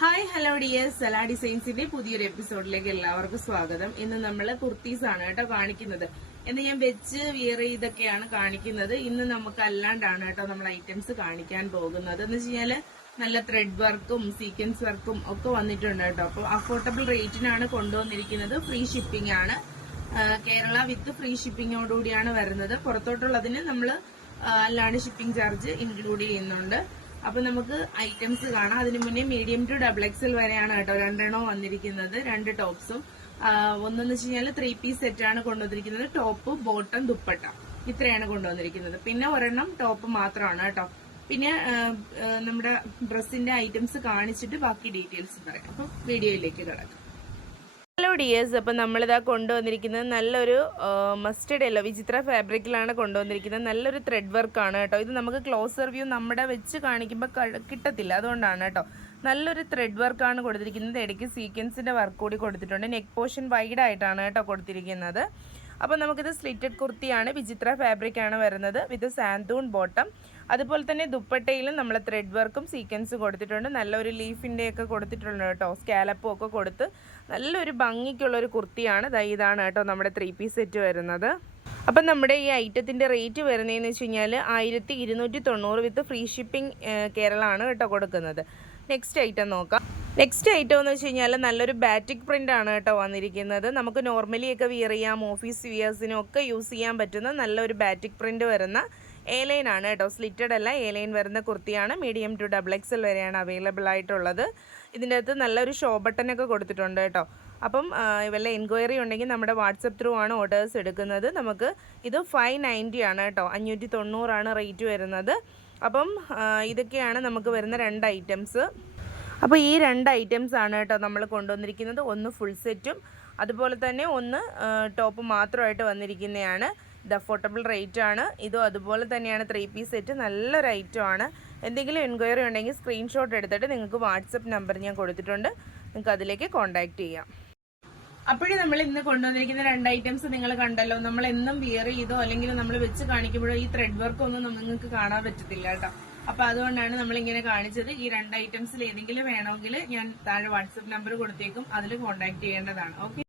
Hi hello dears, Salah ഡിസൈൻസിന്റെ പുതിയൊരു എപ്പിസോഡിലേക്ക് എല്ലാവർക്കും സ്വാഗതം. ഇന്ന് നമ്മൾ കുർത്തീസ് ആണ് കേട്ടോ കാണിക്കുന്നത്. എന്ന് ഞാൻ വെച്ച് വിയർ ചെയ്തൊക്കെയാണ് കാണിക്കുന്നത്. ഇന്ന് നമുക്ക് അല്ലാണ്ടാണ് കേട്ടോ നമ്മൾ ഐറ്റംസ് കാണിക്കാൻ പോകുന്നത്. എന്ന് വെച്ച് കഴിഞ്ഞാല് നല്ല ത്രെഡ് വർക്കും സീക്വൻസ് വർക്കും ഒക്കെ വന്നിട്ടുണ്ട് കേട്ടോ. അപ്പൊ അഫോർഡബിൾ റേറ്റിനാണ് കൊണ്ടുവന്നിരിക്കുന്നത്. ഫ്രീ ഷിപ്പിംഗ് ആണ്. കേരള വിത്ത് ഫ്രീ ഷിപ്പിംഗോടുകൂടിയാണ് വരുന്നത്. പുറത്തോട്ടുള്ളതിന് നമ്മൾ അല്ലാണ്ട് ഷിപ്പിംഗ് ചാർജ് ഇൻക്ലൂഡ് ചെയ്യുന്നുണ്ട്. അപ്പൊ നമുക്ക് ഐറ്റംസ് കാണാം. അതിനു മുന്നേ മീഡിയം ടു XXL വരെയാണ് കേട്ടോ രണ്ടെണ്ണവും വന്നിരിക്കുന്നത്. രണ്ട് ടോപ്സും ഒന്നെന്ന് വെച്ച് കഴിഞ്ഞാൽ 3 പീസ് സെറ്റ് ആണ് കൊണ്ടുവന്നിരിക്കുന്നത്. ടോപ്പ്, ബോട്ടം, ദുപ്പട്ട ഇത്രയാണ് കൊണ്ടുവന്നിരിക്കുന്നത്. പിന്നെ ഒരെണ്ണം ടോപ്പ് മാത്രമാണ് കേട്ടോ. പിന്നെ നമ്മുടെ ഡ്രസ്സിന്റെ ഐറ്റംസ് കാണിച്ചിട്ട് ബാക്കി ഡീറ്റെയിൽസ് പറയാം. അപ്പൊ വീഡിയോയിലേക്ക് കിടക്കാം. ഹലോ ഡിയേഴ്സ്, അപ്പം നമ്മളിതാ കൊണ്ടുവന്നിരിക്കുന്നത് നല്ലൊരു മസ്റ്റേഡ് യെല്ലോ വിചിത്ര ഫാബ്രിക്കിലാണ് കൊണ്ടുവന്നിരിക്കുന്നത്. നല്ലൊരു ത്രെഡ് വർക്കാണ് കേട്ടോ. ഇത് നമുക്ക് ക്ലോസർ വ്യൂ നമ്മുടെ വെച്ച് കാണിക്കുമ്പോൾ കിട്ടത്തില്ല, അതുകൊണ്ടാണ് കേട്ടോ. നല്ലൊരു ത്രെഡ് വർക്കാണ് കൊടുത്തിരിക്കുന്നത്. ഇടയ്ക്ക് സീക്വൻസിൻ്റെ വർക്ക് കൂടി കൊടുത്തിട്ടുണ്ട്. നെക്ക് പോർഷൻ വൈഡ് ആയിട്ടാണ് കേട്ടോ കൊടുത്തിരിക്കുന്നത്. അപ്പോൾ നമുക്കിത് സ്ലിറ്റഡ് കുർത്തിയാണ്. വിചിത്ര ഫാബ്രിക്കാണ് വരുന്നത് വിത്ത് സാന്തൂൺ ബോട്ടം. അതുപോലെ തന്നെ ദുപ്പട്ടയിലും നമ്മൾ ത്രെഡ് വർക്കും സീക്വൻസ് കൊടുത്തിട്ടുണ്ട്. നല്ലൊരു ലീഫിൻ്റെയൊക്കെ കൊടുത്തിട്ടുണ്ട് കേട്ടോ. സ്കാലപ്പും ഒക്കെ കൊടുത്ത് നല്ലൊരു ഭംഗിക്കുള്ളൊരു കുർത്തിയാണ്. ഇതാണ് കേട്ടോ നമ്മുടെ 3 പീസ് സെറ്റ് വരുന്നത്. അപ്പം നമ്മുടെ ഈ ഐറ്റത്തിൻ്റെ റേറ്റ് വരുന്നതെന്ന് വെച്ച് കഴിഞ്ഞാൽ 1290 വിത്ത് ഫ്രീ ഷിപ്പിംഗ് കേരളമാണ് കേട്ടോ കൊടുക്കുന്നത്. നെക്സ്റ്റ് ഐറ്റം നോക്കാം. നെക്സ്റ്റ് ഐറ്റം എന്ന് വെച്ച് കഴിഞ്ഞാൽ നല്ലൊരു ബാറ്റിക് പ്രിൻ്റ് ആണ് കേട്ടോ വന്നിരിക്കുന്നത്. നമുക്ക് നോർമലി ഒക്കെ വിയർ ചെയ്യാം, ഓഫീസ് വിയേഴ്സിനും ഒക്കെ യൂസ് ചെയ്യാൻ പറ്റുന്ന നല്ലൊരു ബാറ്റിക് പ്രിൻ്റ് വരുന്ന A-ലൈൻ ആണ് കേട്ടോ. സ്ലിറ്റഡ് അല്ല, A-ലൈൻ വരുന്ന കുർത്തിയാണ്. മീഡിയം ടു XXL വരെയാണ് അവൈലബിൾ ആയിട്ടുള്ളത്. ഇതിൻ്റെ അകത്ത് നല്ലൊരു ഷോ ബട്ടനൊക്കെ കൊടുത്തിട്ടുണ്ട് കേട്ടോ. അപ്പം വല്ല എൻക്വയറി ഉണ്ടെങ്കിൽ നമ്മുടെ വാട്സപ്പ് ത്രൂ ആണ് ഓർഡേഴ്സ് എടുക്കുന്നത്. നമുക്ക് ഇത് 590 ആണ് കേട്ടോ. 590 ആണ് റേറ്റ് വരുന്നത്. അപ്പം ഇതൊക്കെയാണ് നമുക്ക് വരുന്ന 2 ഐറ്റംസ്. അപ്പോൾ ഈ 2 ഐറ്റംസ് ആണ് കേട്ടോ നമ്മൾ കൊണ്ടുവന്നിരിക്കുന്നത്. ഒന്ന് ഫുൾ സെറ്റും അതുപോലെ തന്നെ ഒന്ന് ടോപ്പ് മാത്രമായിട്ട് വന്നിരിക്കുന്നതാണ്. ഇത് അഫോർഡബിൾ റേറ്റ് ആണ്. ഇതും അതുപോലെ തന്നെയാണ് 3 പീസ് സെറ്റ്. നല്ലൊരു ഐറ്റം ആണ്. എന്തെങ്കിലും എൻക്വയറി ഉണ്ടെങ്കിൽ സ്ക്രീൻഷോട്ട് എടുത്തിട്ട് നിങ്ങൾക്ക് വാട്സപ്പ് നമ്പർ ഞാൻ കൊടുത്തിട്ടുണ്ട്, നിങ്ങൾക്ക് അതിലേക്ക് കോൺടാക്റ്റ് ചെയ്യാം. അപ്പോഴേ നമ്മൾ ഇന്ന് കൊണ്ടുവന്നിരിക്കുന്ന 2 ഐറ്റംസ് നിങ്ങൾ കണ്ടല്ലോ. നമ്മൾ എന്നും വിയർ ചെയ്തോ അല്ലെങ്കിൽ നമ്മൾ വെച്ച് കാണിക്കുമ്പോഴോ ഈ ത്രെഡ് വർക്ക് ഒന്നും നിങ്ങൾക്ക് കാണാൻ പറ്റത്തില്ല കേട്ടോ. അപ്പൊ അതുകൊണ്ടാണ് നമ്മൾ ഇങ്ങനെ കാണിച്ചത്. ഈ 2 ഐറ്റംസിൽ ഏതെങ്കിലും വേണമെങ്കിൽ ഞാൻ താഴെ വാട്സപ്പ് നമ്പർ കൊടുത്തേക്കും, അതിൽ കോൺടാക്ട് ചെയ്യേണ്ടതാണ്. ഓക്കെ.